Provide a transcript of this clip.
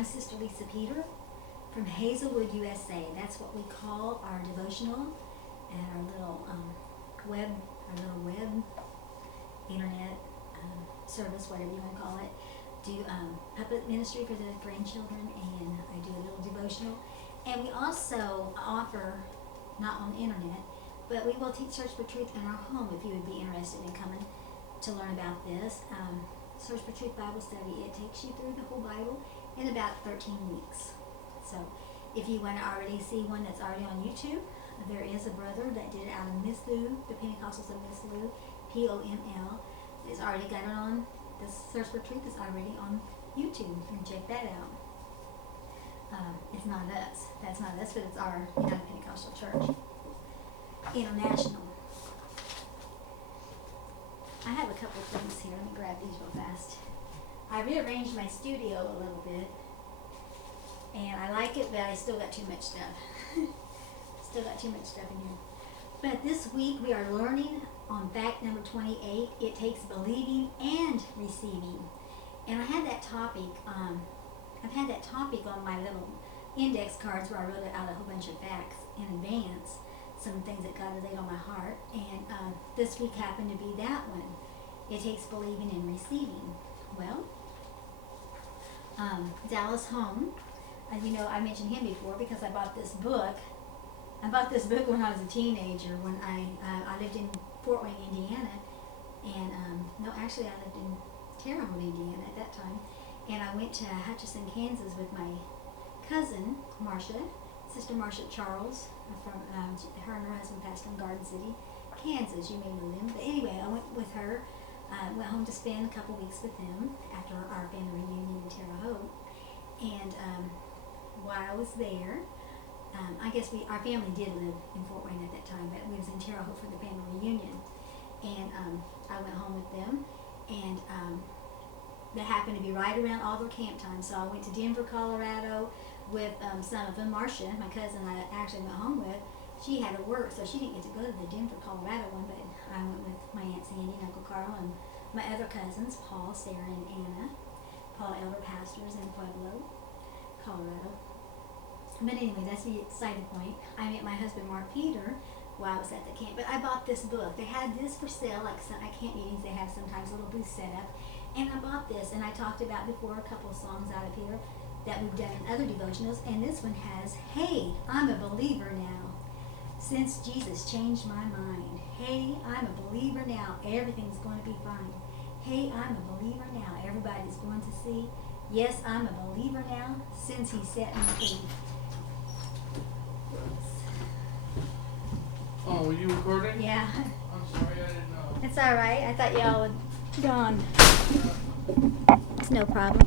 I'm Sister Lisa Peter from Hazelwood, USA. That's what we call our devotional and our little web internet service, whatever you want to call it. Do puppet ministry for the grandchildren, and I do a little devotional. And we also offer, not on the internet, but we will teach Search for Truth in our home if you would be interested in coming to learn about this. Search for Truth Bible Study, it takes you through the whole Bible in about 13 weeks. So if you want to already see one that's already on YouTube, there is a brother that did it out of Mislu, the Pentecostals of Mislu, POML. It's already got it on, this Search for Truth is already on YouTube. You can check that out. It's not us. That's not us, but it's our United Pentecostal Church International. I have a couple of things here. Let me grab these real fast. I rearranged my studio a little bit, and I like it, but I still got too much stuff. Still got too much stuff in here. But this week we are learning on fact number 28. It takes believing and receiving. And I had that topic. I've had that topic on my little index cards where I wrote out a whole bunch of facts in advance. Some things that God had laid on my heart, and this week happened to be that one. It takes believing and receiving. Well, Dallas Home, you know, I mentioned him before because I bought this book. I bought this book when I was a teenager, when I lived in Fort Wayne, Indiana, and no, actually I lived in Terre Haute, Indiana at that time, and I went to Hutchinson, Kansas with my cousin, Marcia, Sister Marcia Charles, from her and her husband passed in Garden City, Kansas. You may know them. But anyway, I went with her, went home to spend a couple weeks with them after our family reunion in Terre Haute. And while I was there, I guess our family did live in Fort Wayne at that time, but we was in Terre Haute for the family reunion. And I went home with them, and that happened to be right around all their camp time. So I went to Denver, Colorado, with some of them. Marcia, my cousin I actually went home with, she had to work, so she didn't get to go to the Denver, Colorado one, but I went with my Aunt Sandy and Uncle Carl and my other cousins, Paul, Sarah, and Anna. Paul, elder pastors in Pueblo, Colorado. But anyway, that's the exciting point. I met my husband, Mark Peter, while I was at the camp. But I bought this book. They had this for sale, like some, at camp meetings, they have sometimes a little booth set up. And I bought this, and I talked about before a couple of songs out of here that we've done in other devotionals, and this one has, hey, I'm a believer now, since Jesus changed my mind. Hey, I'm a believer now, everything's going to be fine. Hey, I'm a believer now, everybody's going to see. Yes, I'm a believer now, since he set me free. Oh, were you recording? Yeah. I'm sorry, I didn't know. It's all right. I thought y'all had gone. It's no problem.